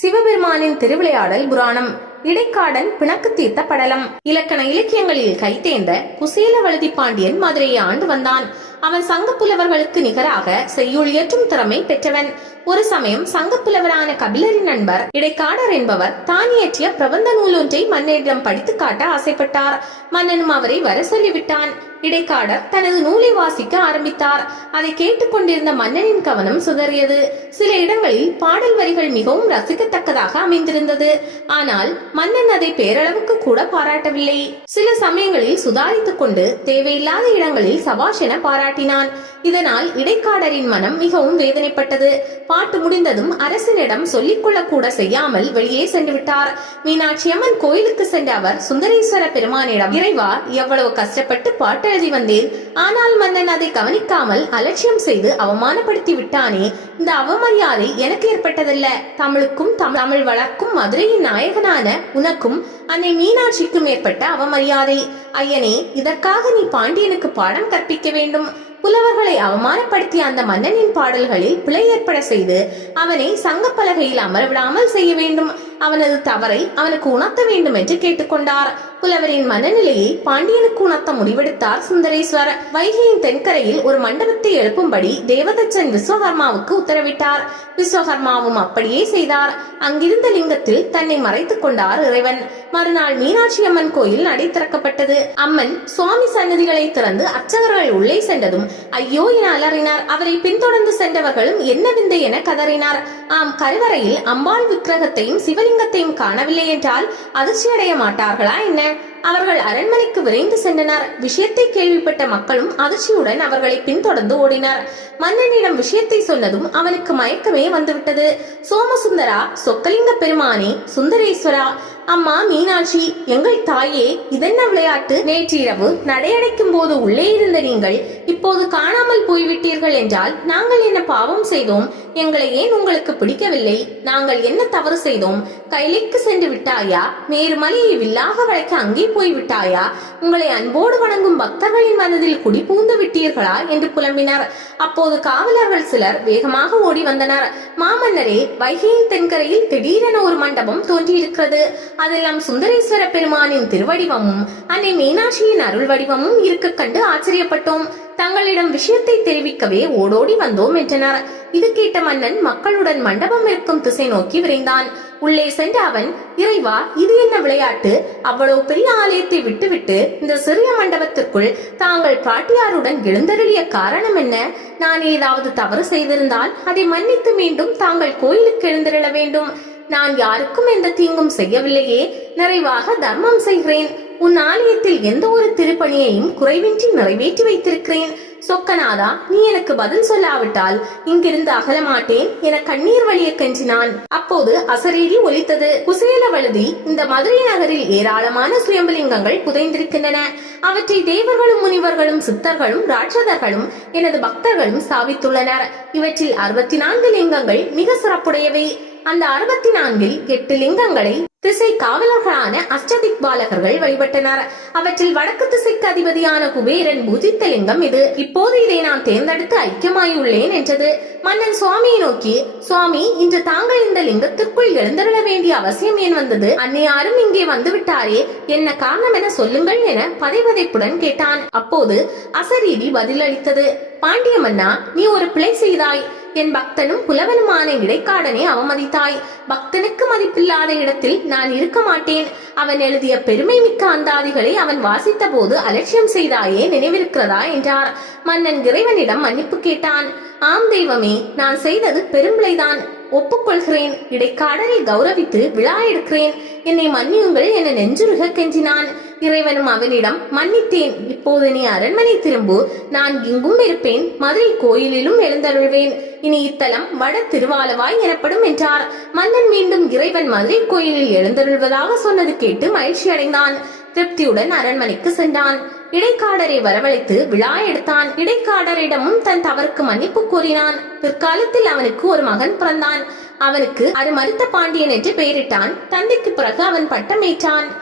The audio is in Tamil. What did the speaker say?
சிவபெருமானின் திருவிளையாடல் புராணம். இடைக்காடன் பிணக்கு தீர்த்த படலம். இலக்கண இலக்கியங்களில் கைத்தேர்ந்த குசேல வழுதி பாண்டியன் மதுரையை ஆண்டு வந்தான். அவன் சங்க புலவர்களுக்கு நிகராக செய்யுள் இயற்றும் திறமை பெற்றவன். ஒரு சமயம் சங்க புலவரான கபிலரின் நண்பர் இடைக்காடர் என்பவர் தான் இயற்றிய பிரபந்த நூல் ஒன்றை மன்னனிடம் படித்து காட்ட ஆசைப்பட்டார். மன்னனும் அவரை வர சொல்லிவிட்டான். இடைக்காடர் தனது நூலை வாசிக்க ஆரம்பித்தார். அதை கேட்டுக்கொண்டிருந்த மன்னனின் கவனம் சிதறியது. சில இடங்களில் பாடல் வரிகள் மிகவும் ரசிக்கத்தக்கதாக அமைந்திருந்தது. ஆனால் மன்னன் அதை பேரளவுக்கு கூட பாராட்டவில்லை. சில சமயங்களில் சுதாரித்துக் கொண்டு தேவையில்லாத இடங்களில் சபாஷ் என பாராட்டினான். இதனால் இடைக்காடரின் மனம் மிகவும் வேதனைப்பட்டது. பாட்டு முடிந்ததும் அரசனிடம் சொல்லிக்கொள்ள கூட செய்யாமல் வெளியே சென்று விட்டார் மீனாட்சி அம்மன் கோயிலுக்கு சென்ற அவர் சுந்தரேஸ்வர பெருமானிடம் இறைவா எவ்வளவு கஷ்டப்பட்டு பாட்டு எழுதி வந்தேன் ஆனால் மன்னன் அதை கவனிக்காமல் அலட்சியம் செய்து அவமானப்படுத்தி விட்டானே. இந்த அவமரியாதை எனக்கு ஏற்பட்டதல்ல. தமிழுக்கும் தமிழ் தமிழ் வளர்க்கும் மதுரையின் நாயகனான உனக்கும் அன்னை மீனாட்சிக்கும் ஏற்பட்ட அவமரியாதை. ஐயனே இதற்காக நீ பாண்டியனுக்கு பாடம் கற்பிக்க வேண்டும். புலவர்களை அவமானப்படுத்திய அந்த மன்னனின் பாடல்களில் பிழை ஏற்பட செய்து அவனை சங்கப்பலகையில் அமரவிடாமல் செய்ய வேண்டும் அவனது தவறை அவனுக்கு உணர்த்த வேண்டும் என்று கேட்டுக்கொண்டார். புலவரின் மனநிலையை பாண்டியனுக்கு உணர்த்த முடிவெடுத்தார் சுந்தரேஸ்வர் வைகையின் தென்கரையில் ஒரு மண்டபத்தை எழுப்பும்படி தேவதச்சன் விஸ்வகர்மாவுக்கு உத்தரவிட்டார். விஸ்வகர்மாவும் அப்படியே செய்தார். அங்கிருந்த லிங்கத்தில் தன்னை மறைத்துக் கொண்டார் இறைவன். மறுநாள் மீனாட்சி அம்மன் கோயில் நடை திறக்கப்பட்டது. அம்மன் சுவாமி சன்னதிகளை திறந்து அர்ச்சகர்கள் உள்ளே சென்றதும் ஐயோ என அலறினார். அவரை பின்தொடர்ந்து சென்றவர்களும் என்ன விந்தை என கதறினார். ஆம் கருவறையில் அம்பாள் விக்கிரகத்தையும் சிவலிங்கத்தையும் காணவில்லை என்றால் அதிர்ச்சியடைய மாட்டார்களா என்ன? அவர்கள் அரண்மனைக்கு விரைந்து சென்றனர். விஷயத்தை கேள்விப்பட்ட மக்களும் அதிர்ச்சியுடன் அவர்களை பின்தொடர்ந்து ஓடினர். மன்னனிடம் விஷயத்தை சொன்னதும் அவனுக்கு மயக்கமே வந்துவிட்டது. சோமசுந்தரா சொக்கலிங்க பெருமானே சுந்தரேஸ்வரா அம்மா மீனாட்சி எங்கள் தாயே இதென்ன விளையாட்டு? நேற்றிரவு நடையடைக்கும் போது உள்ளே இருந்த நீங்கள் இப்போது காணாமல் போய்விட்டீர்கள் என்றால் நாங்கள் என்ன பாவம் செய்தோம்? எங்களை ஏன் உங்களுக்கு பிடிக்கவில்லை? நாங்கள் என்ன தவறு செய்தோம்? கைலைக்கு சென்று விட்டாயா? மேருமலையை வில்லாக வளைக்க அங்கே போய்விட்டாயா உங்களை அன்போடு வணங்கும் பக்தர்களின் மனதில் குடி பூந்து விட்டீர்களா? என்று புலம்பினார். அப்போது காவலர்கள் சிலர் வேகமாக ஓடி வந்தனர். மாமன்னரே வைகையின் தென்கரையில் திடீரென ஒரு மண்டபம் தோன்றியிருக்கிறது. அதெல்லாம் சுந்தரேஸ்வர பெருமானின் திருவடிவமும் அன்னை மீனாட்சியின் அருள் வடிவமும் இருக்க கண்டு ஆச்சரியப்பட்டோம். தங்களிடம் விஷயத்தை தெரிவிக்கவே ஓடோடி வந்தோம் என்றனர். இது கேட்ட மன்னன் மக்களுடன் மண்டபம் இருக்கும் திசை நோக்கி விரைந்தான். உள்ளே சென்ற அவன் இறைவா இது என்ன விளையாட்டு? அவ்வளவு பெரிய ஆலயத்தை விட்டுவிட்டு இந்த சிறிய மண்டபத்திற்குள் தாங்கள் பாட்டியாருடன் எழுந்தருளிய காரணம் என்ன? நான் ஏதாவது தவறு செய்திருந்தால் அதை மன்னித்து மீண்டும் தாங்கள் கோயிலுக்கு எழுந்தருள வேண்டும். நான் யாருக்கும் எந்த தீங்கும் செய்யவில்லையே. நிறைவாக தர்மம் செய்கிறேன். உன் ஆலயத்தில் எந்த ஒரு திருப்பணியையும் குறைவின்றி நிறைவேற்றி வைத்திருக்கிறேன். சொக்கநாதா நீ எனக்கு பதில் சொல்லாவிட்டால் இங்கிருந்து அகலமாட்டேன் என கண்ணீர் வழிய கெஞ்சினான். அப்போது அசரீரி ஒலித்தது. குசேல வழுதி இந்த மதுரை நகரில் ஏராளமான சுயம்பலிங்கங்கள் புதைந்திருக்கின்றன. அவற்றை தேவர்களும் முனிவர்களும் சித்தர்களும் ராட்சதர்களும் எனது பக்தர்களும் சாவித்துள்ளனர். இவற்றில் அறுபத்தி நான்கு லிங்கங்கள் மிக சிறப்புடையவை. அந்த அறுபத்தி நான்கில் எட்டு லிங்கங்களை திசை காவலர்களான அஷ்டதிக் பாலகர்கள் வழிபட்டனர். அவற்றில் வடக்கு திசைக்கு அதிபதியான குபேரன் புதித்த லிங்கம் இது. இப்போது இதை நான் தேர்ந்தெடுத்து ஐக்கியமாயுள்ளேன் என்றது. மன்னன் சுவாமியை நோக்கி சுவாமி இன்று தாங்கள் இந்த லிங்கத்திற்குள் எழுந்தருள வேண்டிய அவசியம் ஏன் வந்தது? அன்னையாரும் இங்கே வந்து விட்டாரே என்ன காரணம் என சொல்லுங்கள் என பதைபதைப்புடன் கேட்டான். அப்போது அசரீதி பதிலளித்தது பாண்டிய மன்னா நீ ஒரு பிழை செய்தாய். என் பக்தனும் புலவனுமான இடைக்காடனை அவமதித்தாய். பக்தனுக்கு மதிப்பில்லாத இடத்தில் நான் இருக்க மாட்டேன். அவன் எழுதிய பெருமை மிக்க அந்தாதிகளை அவன் வாசித்த போது அலட்சியம் செய்தாயே நினைவிருக்கிறதா என்றார். மன்னன் இறைவனிடம் மன்னிப்பு கேட்டான். ஆம் தெய்வமே நான் செய்தது பெரும்பிளைதான் ஒப்புக்கொள்கிறேன். இடைக்காடனை கௌரவித்து விழா எடுக்கிறேன். என்னை மன்னியுங்கள் என நெஞ்சுருக கெஞ்சினான். இறைவனும் அவனிடம் மன்னித்தேன். இப்போது நீ அரண்மனை திரும்பு. நான் இங்கும் இருப்பேன். மதுரை கோயிலிலும் எழுந்தருள்வேன். இனி இத்தலம் வட திருவாலவாய் எனப்படும் என்றார். மன்னன் மீண்டும் இறைவன் மதுரை கோயிலில் எழுந்தருள்வதாக சொன்னது கேட்டு மகிழ்ச்சி அடைந்தான். திருப்தியுடன் அரண்மனைக்கு சென்றான். இடைக்காடரை வரவழைத்து விழா எடுத்தான். இடைக்காடரிடமும் தன் தவறுக்கு மன்னிப்பு கூறினான் பிற்காலத்தில் அவனுக்கு ஒரு மகன் பிறந்தான். அவனுக்கு அது பாண்டியன் என்று பெயரிட்டான். தந்தைக்கு பிறகு அவன் பட்டமேற்றான்